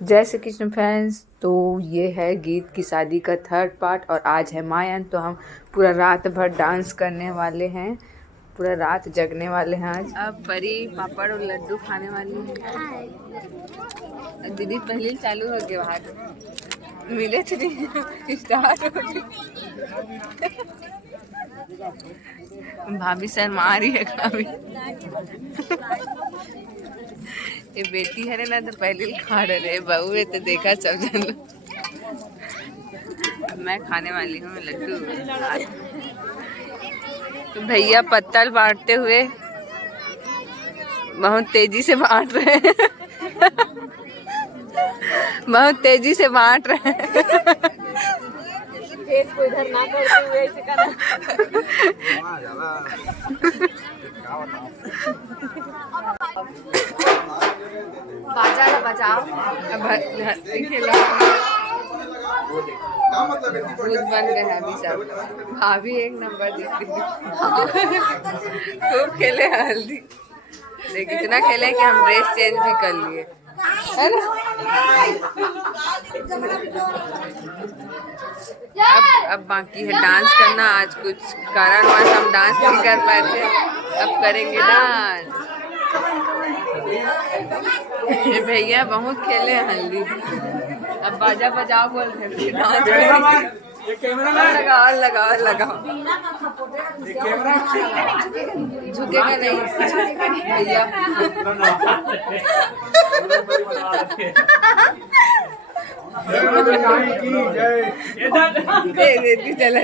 जय श्री कृष्ण फ्रेंड्स। तो ये है गीत की शादी का थर्ड पार्ट और आज है मायन। तो हम पूरा रात भर डांस करने वाले हैं, पूरा रात जगने वाले हैं आज। अब परी पापड़ और लड्डू खाने वाली है। दीदी पहले चालू हो गए वहाँ मिले थे स्टार्ट हो गई। भाभी सर मार रही है काफी। ये बेटी है ना तो पहले खा रहे बहू है तो देखा सब जन। मैं खाने वाली हूँ लड्डू। तो भैया पत्तल बांटते हुए बहुत तेजी से बांट रहे हैं। बहुत तेजी से बांट रहे हैं। को इधर ना करते हुए बाजा बजाओ। भूत बन गए हैं अभी सब। भाभी एक नंबर दिखती खूब खेले हल्दी। देख इतना खेले कि हम ड्रेस चेंज भी कर लिए है ना। अब बाकी है डांस करना। आज कुछ कारणवश हम डांस नहीं कर पाए थे, अब करेंगे डांस। भैया बहुत खेले हल्दी। अब बाजा बजाओ बोल रहे डांस लगाओ लगाओ लगाओ। झुकेगा नहीं भैया। चला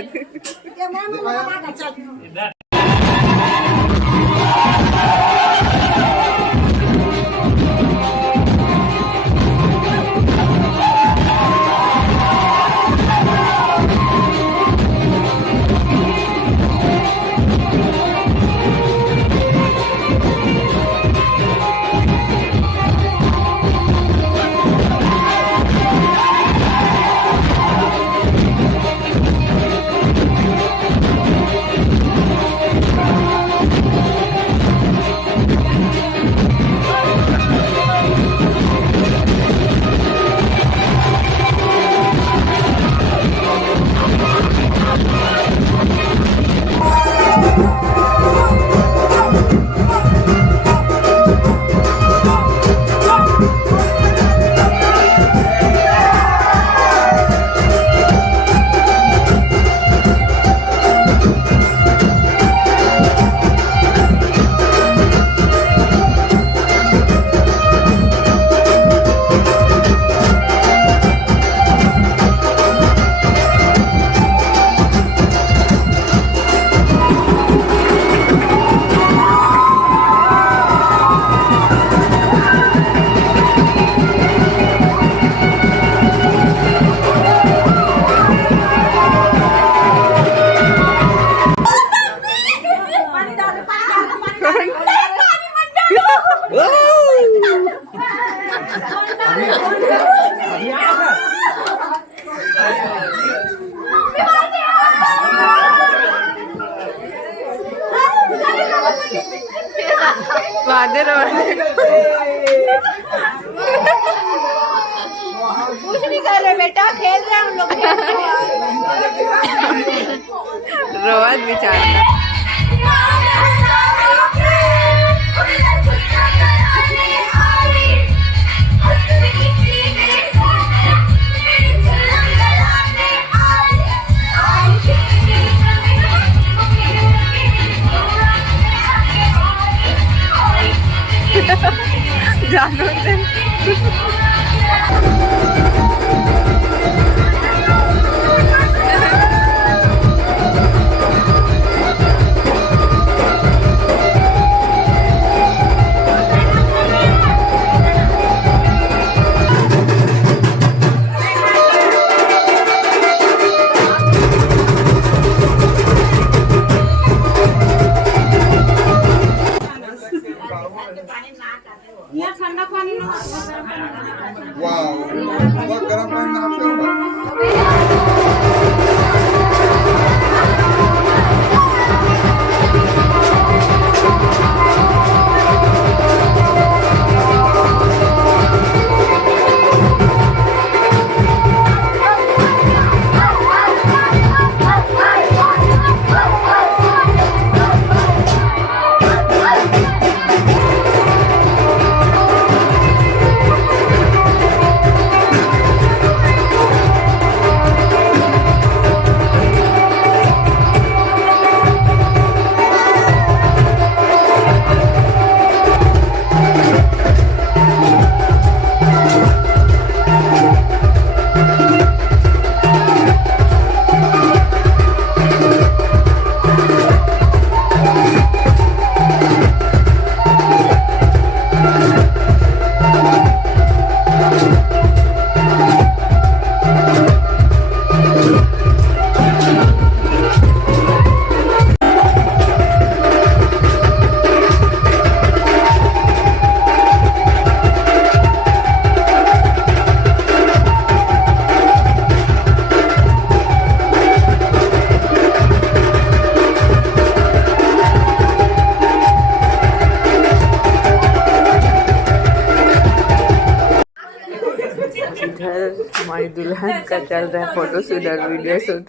कुछ नहीं कर रहे बेटा, खेल रहे हैं हम लोग। रोहत बेचारा जानो इधर हमारी दुल्हन का चल रहा है फोटो शूट और वीडियो शूट।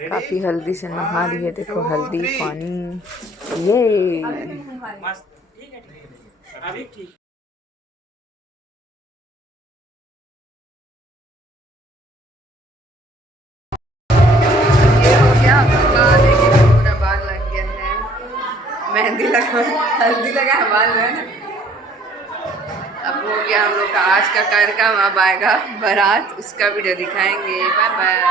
काफी हल्दी से नहा रही है, देखो हल्दी पानी। ये हो गया हम लोग का, देखिए पूरा बाल लग गया है, मेहंदी लगा, हल्दी लगा है बाल में। अब हो गया हम लोग का आज का कार्यक्रम। अब आएगा बारात, उसका वीडियो दिखाएंगे। Bye bye.